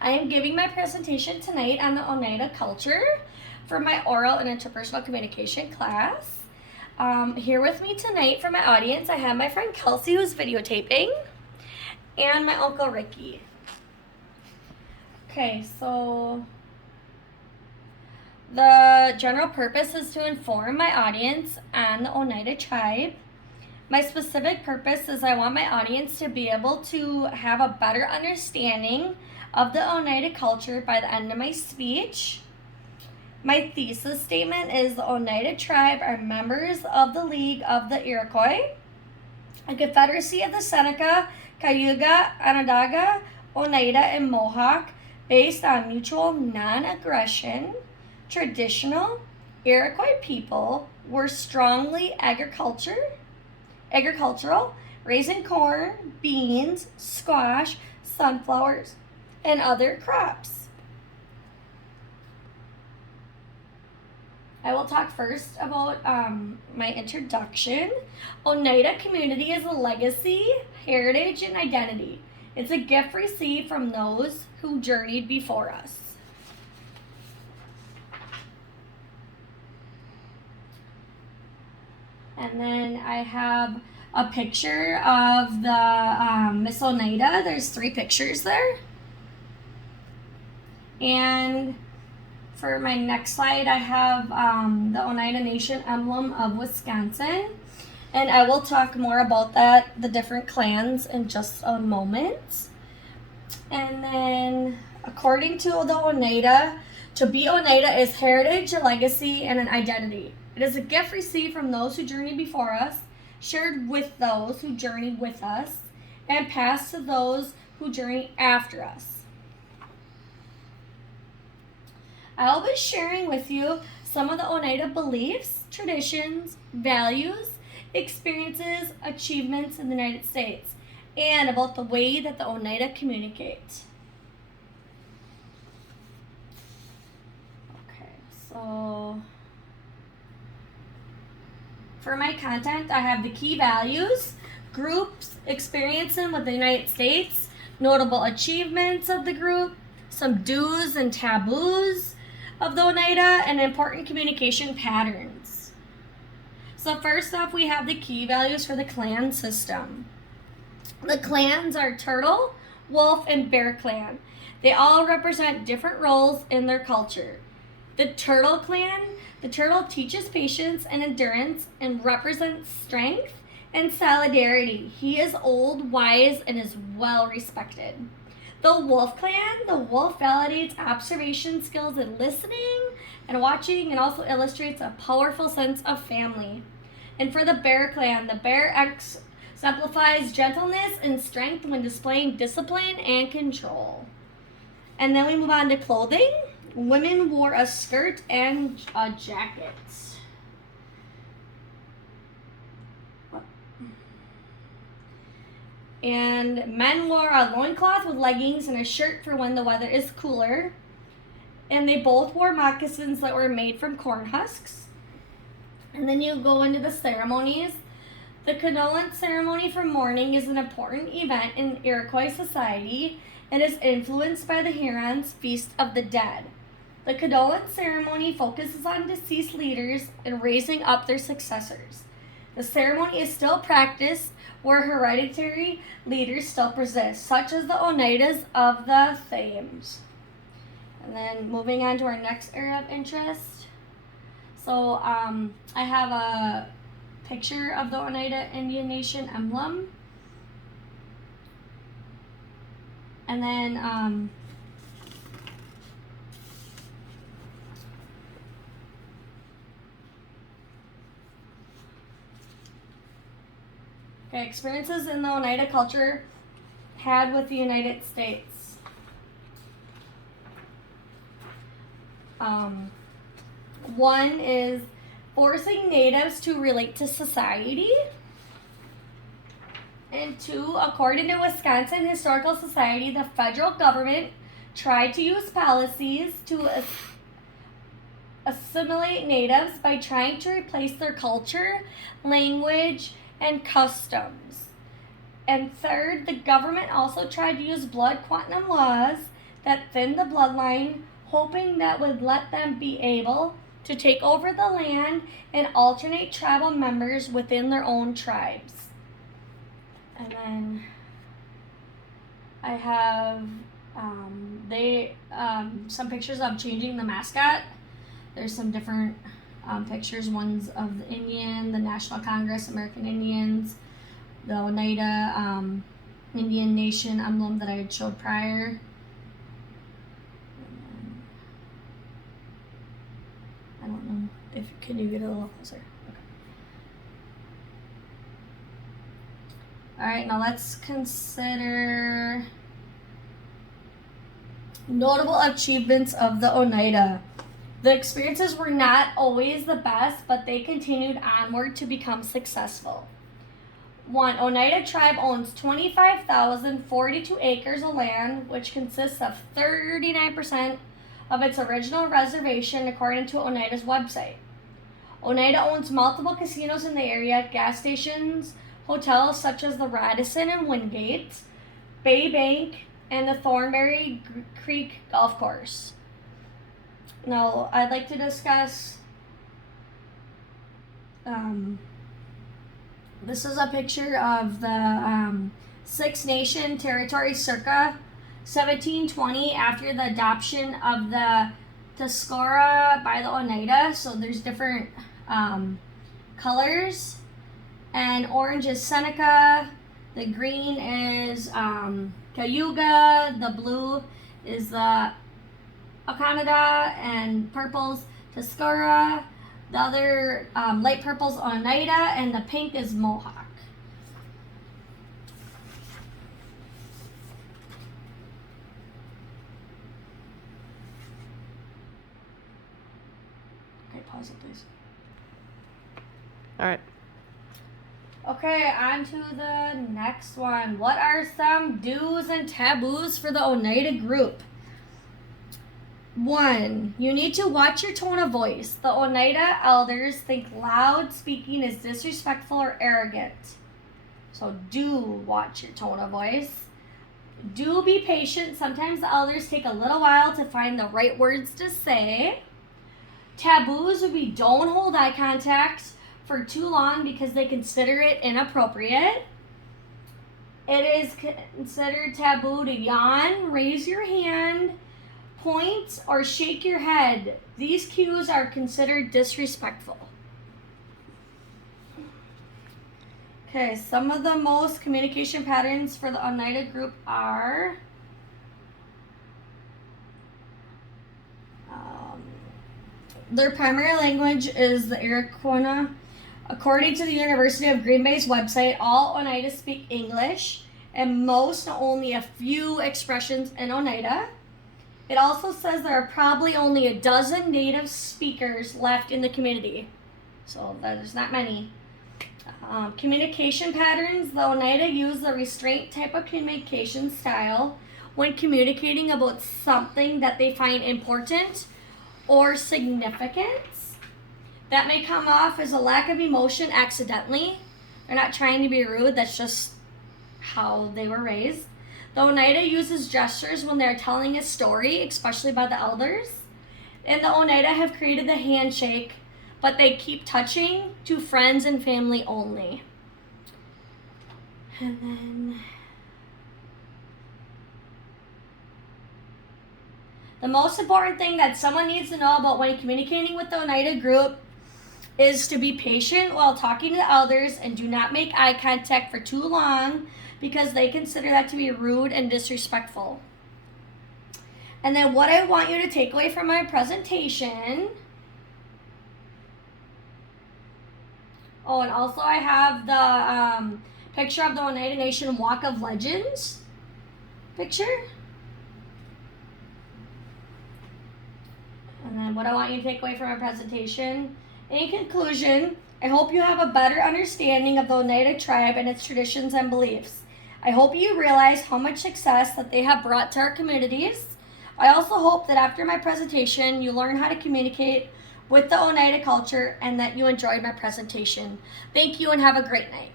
I am giving my presentation tonight on the Oneida culture for my oral and interpersonal communication class. Here with me tonight for my audience, I have my friend Kelsey who's videotaping and my Uncle Ricky. Okay, so the general purpose is to inform my audience on the Oneida tribe. My specific purpose is I want my audience to be able to have a better understanding of the Oneida culture by the end of my speech. My thesis statement is the Oneida tribe are members of the League of the Iroquois, a confederacy of the Seneca, Cayuga, Onondaga, Oneida, and Mohawk based on mutual non-aggression. Traditional Iroquois people were strongly agricultural, raising corn, beans, squash, sunflowers, and other crops. I will talk first about my introduction. Oneida community is a legacy, heritage, and identity. It's a gift received from those who journeyed before us. And then I have a picture of the Miss Oneida. There's 3 pictures there. And for my next slide, I have the Oneida Nation emblem of Wisconsin. And I will talk more about that, the different clans, in just a moment. And then, according to the Oneida, to be Oneida is heritage, a legacy, and an identity. It is a gift received from those who journeyed before us, shared with those who journeyed with us, and passed to those who journey after us. I'll be sharing with you some of the Oneida beliefs, traditions, values, experiences, achievements in the United States, and about the way that the Oneida communicate. Okay, so for my content, I have the key values, groups experiencing with the United States, notable achievements of the group, some do's and taboos of the Oneida, and important communication patterns. So first off, we have the key values for the clan system. The clans are Turtle, Wolf, and Bear Clan. They all represent different roles in their culture. The Turtle Clan, the turtle teaches patience and endurance and represents strength and solidarity. He is old, wise, and is well respected. The Wolf Clan, the wolf validates observation skills and listening and watching, and also illustrates a powerful sense of family. And for the Bear Clan, the bear exemplifies gentleness and strength when displaying discipline and control. And then we move on to clothing. Women wore a skirt and a jacket. And men wore a loincloth with leggings and a shirt for when the weather is cooler. And they both wore moccasins that were made from corn husks. And then you go into the ceremonies. The condolence ceremony for mourning is an important event in Iroquois society and is influenced by the Hurons' Feast of the Dead. The condolence ceremony focuses on deceased leaders and raising up their successors. The ceremony is still practiced where hereditary leaders still persist, such as the Oneidas of the Thames. And then moving on to our next area of interest. So I have a picture of the Oneida Indian Nation emblem. And then experiences in the Oneida culture had with the United States. One is forcing natives to relate to society. And 2, according to Wisconsin Historical Society, the federal government tried to use policies to assimilate natives by trying to replace their culture, language, and customs. And 3rd, the government also tried to use blood quantum laws that within the bloodline, hoping that would let them be able to take over the land and alternate tribal members within their own tribes. And then I have some pictures of changing the mascot. There's some different pictures. One's of the Indian, the National Congress, American Indians, the Oneida Indian Nation emblem that I had showed prior. I don't know if can you get a little closer? Okay. All right, now let's consider notable achievements of the Oneida. The experiences were not always the best, but they continued onward to become successful. 1. Oneida tribe owns 25,042 acres of land, which consists of 39% of its original reservation, according to Oneida's website. Oneida owns multiple casinos in the area, gas stations, hotels such as the Radisson and Wingate, Bay Bank, and the Thornberry Creek Golf Course. Now, I'd like to discuss, this is a picture of the Six Nation territory circa 1720 after the adoption of the Tuscarora by the Oneida. So there's different colors, and orange is Seneca, the green is Cayuga, the blue is the Oneida, and purple's Tuscarora. The other light purple's Oneida, and the pink is Mohawk. Okay, pause it, please. All right. Okay, on to the next one. What are some do's and taboos for the Oneida group? 1. You need to watch your tone of voice. The Oneida elders think loud speaking is disrespectful or arrogant. So do watch your tone of voice. Do be patient. Sometimes the elders take a little while to find the right words to say. Taboos would be don't hold eye contact for too long because they consider it inappropriate. It is considered taboo to yawn, raise your hand, point, or shake your head. These cues are considered disrespectful. Okay, some of the most communication patterns for the Oneida group are their primary language is the Iroquois. According to the University of Green Bay's website, all Oneida speak English, and most know only a few expressions in Oneida. It also says there are probably only a dozen native speakers left in the community, so there's not many. Communication patterns, the Oneida use the restraint type of communication style when communicating about something that they find important or significant. That may come off as a lack of emotion accidentally. They're not trying to be rude, that's just how they were raised. The Oneida uses gestures when they're telling a story, especially by the elders. And the Oneida have created the handshake, but they keep touching to friends and family only. And then the most important thing that someone needs to know about when communicating with the Oneida group is to be patient while talking to the elders and do not make eye contact for too long because they consider that to be rude and disrespectful. And then what I want you to take away from my presentation. Oh, and also I have the picture of the Oneida Nation Walk of Legends picture. And then what I want you to take away from my presentation. In conclusion, I hope you have a better understanding of the Oneida tribe and its traditions and beliefs. I hope you realize how much success that they have brought to our communities. I also hope that after my presentation, you learn how to communicate with the Oneida culture and that you enjoyed my presentation. Thank you and have a great night.